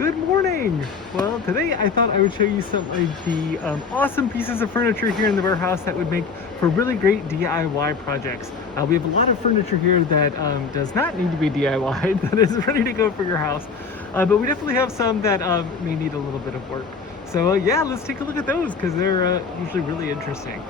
Good morning! Well, today I thought I would show you some of the awesome pieces of furniture here in the warehouse that would make for really great DIY projects. We have a lot of furniture here that does not need to be DIY, that is ready to go for your house. But we definitely have some that may need a little bit of work. So yeah, let's take a look at those because they're usually really interesting.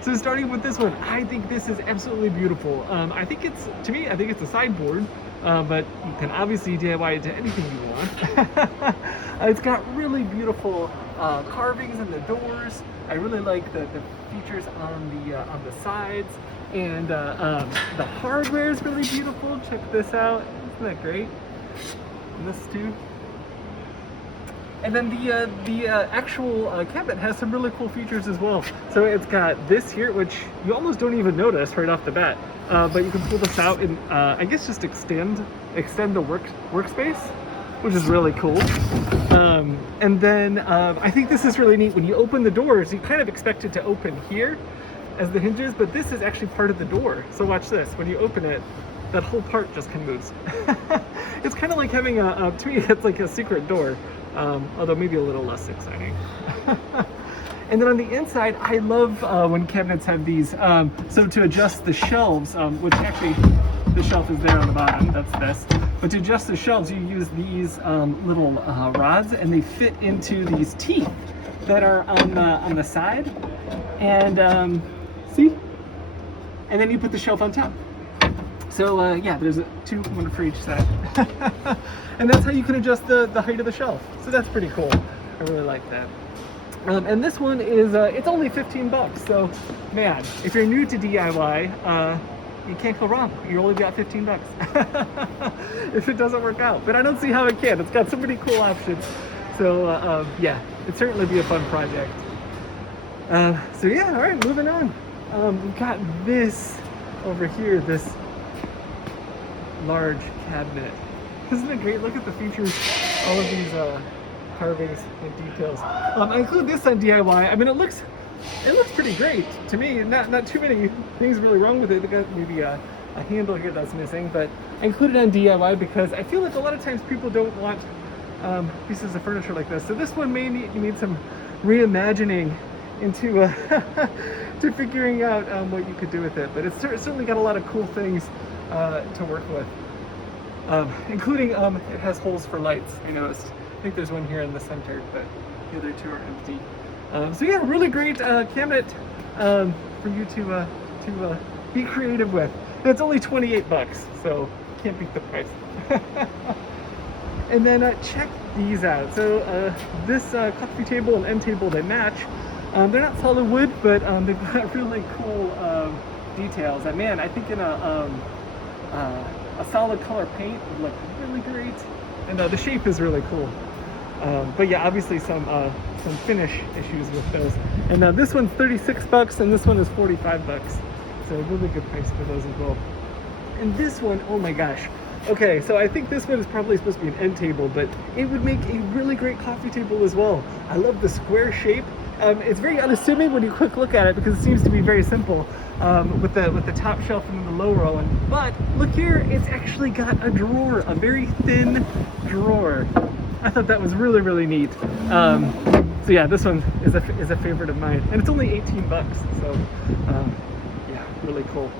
So starting with this one, I think this is absolutely beautiful. I think it's a sideboard, but you can obviously DIY it to anything you want. It's got really beautiful carvings in the doors. I really like the features on the sides, and the hardware is really beautiful. Check this out, isn't that great? And this too. And then the actual cabinet has some really cool features as well. So it's got this here, which you almost don't even notice right off the bat. But you can pull this out and I guess just extend the workspace, which is really cool. And then I think this is really neat. When you open the doors, you kind of expect it to open here as the hinges, but this is actually part of the door. So watch this. When you open it, that whole part just kind of moves. It's kind of like having to me, it's like a secret door. Although maybe a little less exciting. And then on the inside, I love when cabinets have these, so to adjust the shelves, which actually the shelf is there on the bottom, that's this. But to adjust the shelves, you use these little rods, and they fit into these teeth that are on the side. And see? And then you put the shelf on top. So yeah, there's one for each side. And that's how you can adjust the height of the shelf. So that's pretty cool. I really like that. And this one is, it's only 15 bucks. So man, if you're new to DIY, you can't go wrong. You only got 15 bucks. If it doesn't work out. But I don't see how it can. It's got so many cool options. So yeah, it'd certainly be a fun project. So yeah, all right, moving on. We've got this over here, this large cabinet. Isn't it great? Look at the features, all of these carvings and details. I include this on DIY. I mean, it looks pretty great to me. Not too many things really wrong with it. They got maybe a handle here that's missing, but I include it on DIY because I feel like a lot of times people don't want pieces of furniture like this. So this one may need some reimagining into to figuring out what you could do with it. But it's certainly got a lot of cool things to work with. Including it has holes for lights. I noticed. I think there's one here in the center, but the other two are empty. So yeah, really great cabinet for you to be creative with. And it's only 28 bucks, so can't beat the price. And then check these out. So this coffee table and end table, they match. They're not solid wood, but they've got really cool details. And man, I think in a solid color paint would look really great, and the shape is really cool. But yeah, obviously some finish issues with those. And this one's 36 bucks, and this one is 45 bucks. So a really good price for those as well. And this one, oh my gosh. Okay, so I think this one is probably supposed to be an end table, but it would make a really great coffee table as well. I love the square shape. It's very unassuming when you quick look at it because it seems to be very simple with the top shelf and then the low row. But look here, it's actually got a drawer, a very thin drawer. I thought that was really, really neat. So yeah, this one is a favorite of mine, and it's only 18 bucks. So yeah, really cool.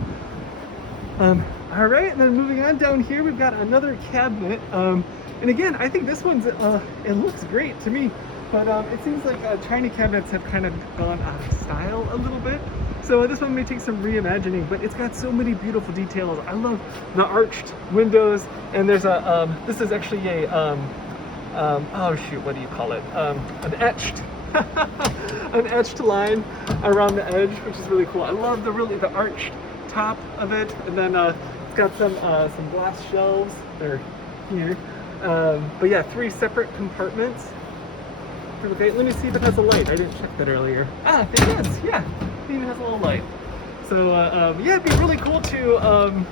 All right, and then moving on down here, we've got another cabinet. And again, I think this one's it looks great to me. But it seems like China cabinets have kind of gone out of style a little bit. So this one may take some reimagining, but it's got so many beautiful details. I love the arched windows, and there's this is actually a, oh shoot, what do you call it? An etched line around the edge, which is really cool. I love the arched top of it, and then it's got some glass shelves. They're here. But yeah, 3 separate compartments. Okay, let me see if it has a light. I didn't check that earlier. Ah, it does. Yeah, it even has a little light. So yeah, it'd be really cool to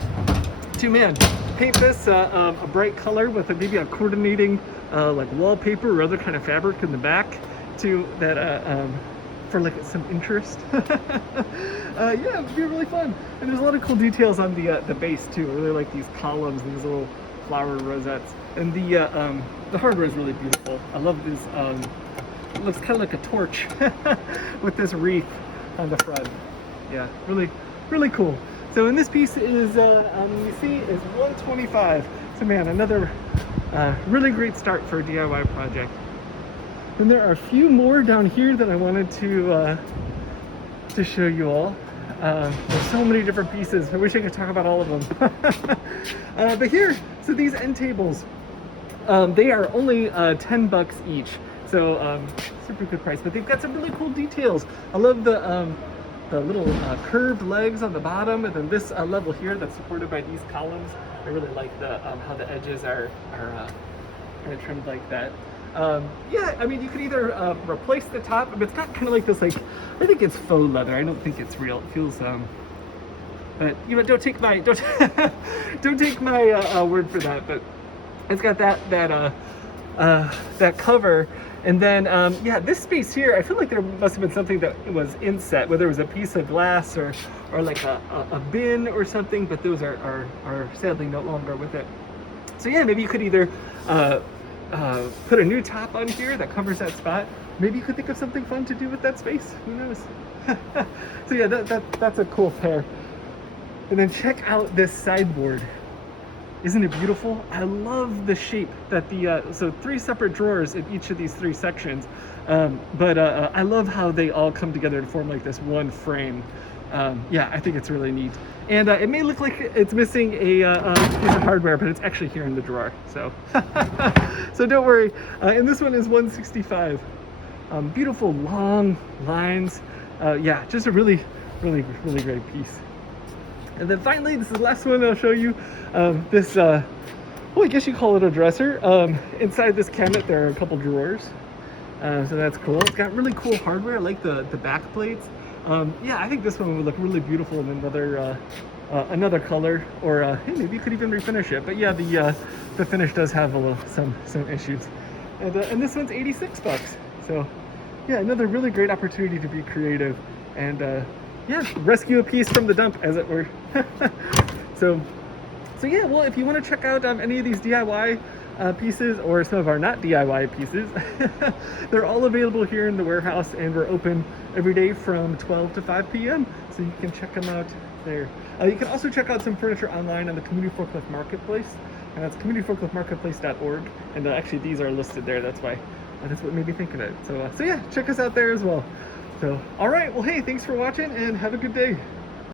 paint this a bright color with maybe a coordinating like wallpaper or other kind of fabric in the back to that for like some interest. Yeah, it'd be really fun. And there's a lot of cool details on the base too. I really like these columns and these little flower rosettes, and the hardware is really beautiful. I love this. It looks kind of like a torch with this wreath on the front. Yeah, really, really cool. So, and this piece is, you see, is $125. So, man, another really great start for a DIY project. Then there are a few more down here that I wanted to show you all. There's so many different pieces. I wish I could talk about all of them. But here, so these end tables, they are only $10 each. So super good price, but they've got some really cool details. I love the little curved legs on the bottom, and then this level here that's supported by these columns. I really like the how the edges are kind of trimmed like that. Yeah, I mean, you could either replace the top, but it's got kind of like this, like, I think it's faux leather. I don't think it's real. It feels but you know, don't take my don't take my word for that. But it's got that cover. And then, yeah, this space here, I feel like there must have been something that was inset, whether it was a piece of glass or like a bin or something, but those are sadly no longer with it. So yeah, maybe you could either put a new top on here that covers that spot. Maybe you could think of something fun to do with that space. Who knows? So yeah, that's a cool pair. And then check out this sideboard. Isn't it beautiful? I love the shape that so 3 separate drawers in each of these 3 sections. But I love how they all come together to form like this one frame. Yeah, I think it's really neat. And it may look like it's missing a piece of hardware, but it's actually here in the drawer. So, so don't worry. And this one is $165. Beautiful long lines. Yeah, just a really, really, really great piece. And then finally, this is the last one I'll show you. This, well, I guess you call it a dresser. Inside this cabinet, there are a couple drawers. So that's cool. It's got really cool hardware. I like the back plates. Yeah, I think this one would look really beautiful in another color, or hey, maybe you could even refinish it. But yeah, the finish does have some issues. And this one's $86. So yeah, another really great opportunity to be creative and yeah, rescue a piece from the dump, as it were. So yeah, well, if you want to check out any of these DIY pieces or some of our not DIY pieces, they're all available here in the warehouse, and we're open every day from 12 to 5 p.m. So you can check them out there. You can also check out some furniture online on the Community Forklift Marketplace, and that's communityforkliftmarketplace.org. And actually, these are listed there. That's what made me think of it. So yeah, check us out there as well. So, all right. Well, hey, thanks for watching, and have a good day.